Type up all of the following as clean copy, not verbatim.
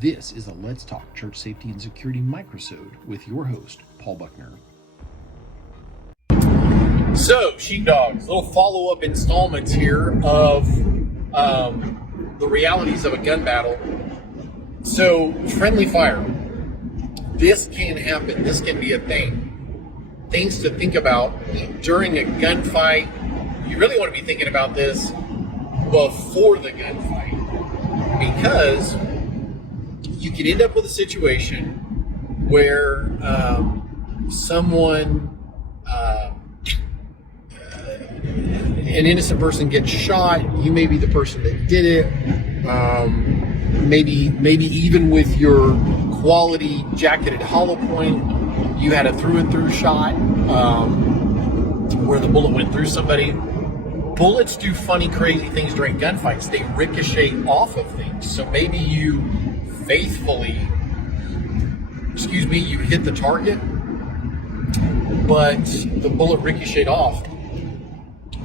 This is a Let's Talk Church Safety and Security microsode with your host, Paul Buckner. So, sheepdogs, little follow-up installments here of the realities of a gun battle. So, friendly fire. This can happen. This can be a thing. Things to think about during a gunfight. You really want to be thinking about this before the gunfight, because you could end up with a situation where an innocent person gets shot. You may be the person that did it. Maybe even with your quality jacketed hollow point, you had a through and through shot where the bullet went through somebody. Bullets do funny, crazy things during gunfights. They ricochet off of things. So maybe you you hit the target, but the bullet ricocheted off.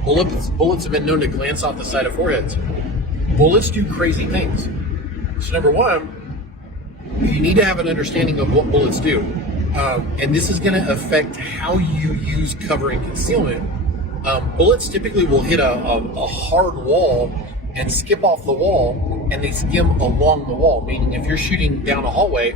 Bullets have been known to glance off the side of foreheads. Bullets do crazy things. So number one, you need to have an understanding of what bullets do. And this is going to affect how you use cover and concealment. Bullets typically will hit a hard wall and skip off the wall, and they skim along the wall, meaning if you're shooting down a hallway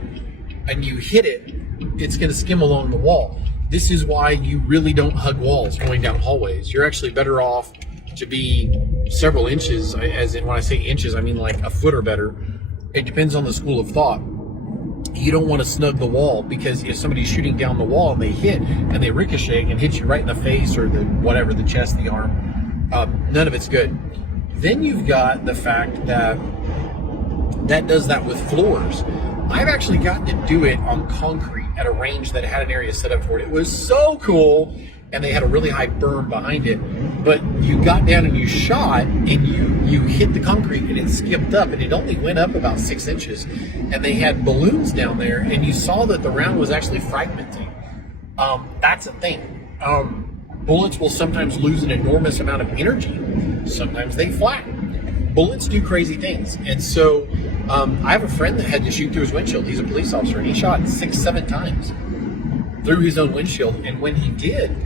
and you hit it, it's going to skim along the wall. This is why you really don't hug walls going down hallways. You're actually better off to be several inches, as in when I say inches, I mean like a foot or better. It depends on the school of thought. You don't want to snug the wall, because if somebody's shooting down the wall and they hit and they ricochet and hit you right in the face or the chest, the arm, none of it's good. Then you've got the fact that does that with floors. I've actually gotten to do it on concrete at a range that had an area set up for it. It was so cool, and they had a really high berm behind it. But you got down and you shot, and you hit the concrete, and it skipped up, and it only went up about 6 inches. And they had balloons down there, and you saw that the round was actually fragmenting. That's a thing. Bullets will sometimes lose an enormous amount of energy. Sometimes they flatten. Bullets do crazy things. And so I have a friend that had to shoot through his windshield. He's a police officer, and he shot 6-7 times through his own windshield. And when he did,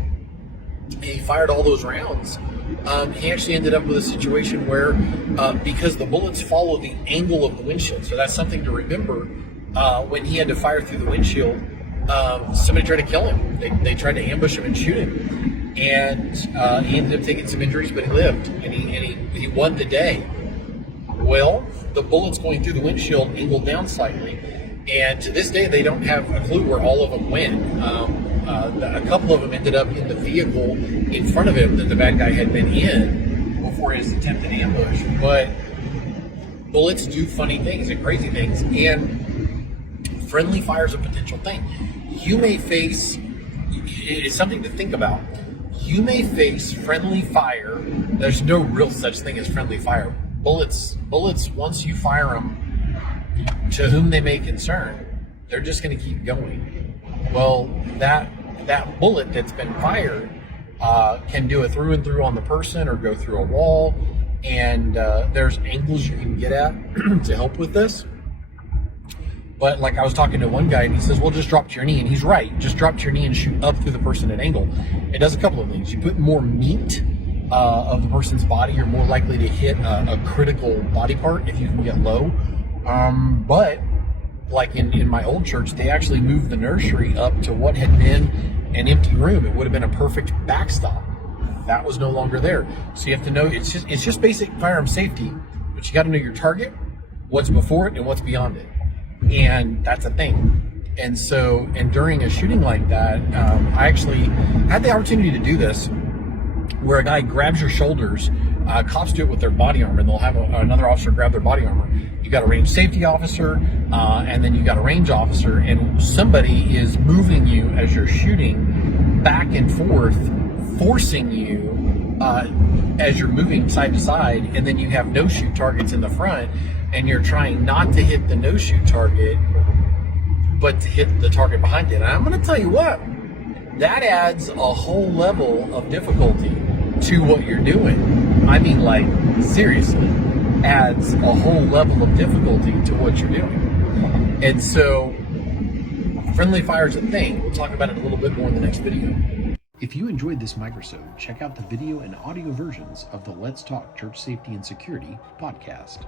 he fired all those rounds. He actually ended up with a situation where, because the bullets follow the angle of the windshield, so that's something to remember. When he had to fire through the windshield, somebody tried to kill him. They tried to ambush him and shoot him. And he ended up taking some injuries, but he lived, and he won the day. Well, the bullets going through the windshield angled down slightly, and to this day they don't have a clue where all of them went. A couple of them ended up in the vehicle in front of him that the bad guy had been in before his attempted ambush. But bullets do funny things and crazy things, and friendly fire is a potential thing. You may face, it's something to think about. You may face friendly fire. There's no real such thing as friendly fire. Bullets, once you fire them, to whom they may concern, they're just going to keep going. Well, that bullet that's been fired can do a through and through on the person or go through a wall, and there's angles you can get at to help with this. But like I was talking to one guy, and he says, well, just drop to your knee. And he's right. Just drop to your knee and shoot up through the person at an angle. It does a couple of things. You put more meat of the person's body. You're more likely to hit a critical body part if you can get low. But like in my old church, they actually moved the nursery up to what had been an empty room. It would have been a perfect backstop. That was no longer there. So you have to know, it's just basic firearm safety, but you got to know your target, what's before it, and what's beyond it. And that's a thing. And so, and during a shooting like that, I actually had the opportunity to do this, where a guy grabs your shoulders. Cops do it with their body armor, and they'll have another officer grab their body armor. You got a range safety officer, and then you got a range officer, and somebody is moving you as you're shooting back and forth, forcing you as you're moving side to side, and then you have no-shoot targets in the front, and you're trying not to hit the no-shoot target, but to hit the target behind it. And I'm going to tell you what, that adds a whole level of difficulty to what you're doing. I mean, like, seriously, adds a whole level of difficulty to what you're doing. And so friendly fire is a thing. We'll talk about it a little bit more in the next video. If you enjoyed this microsode, check out the video and audio versions of the Let's Talk Church Safety and Security podcast.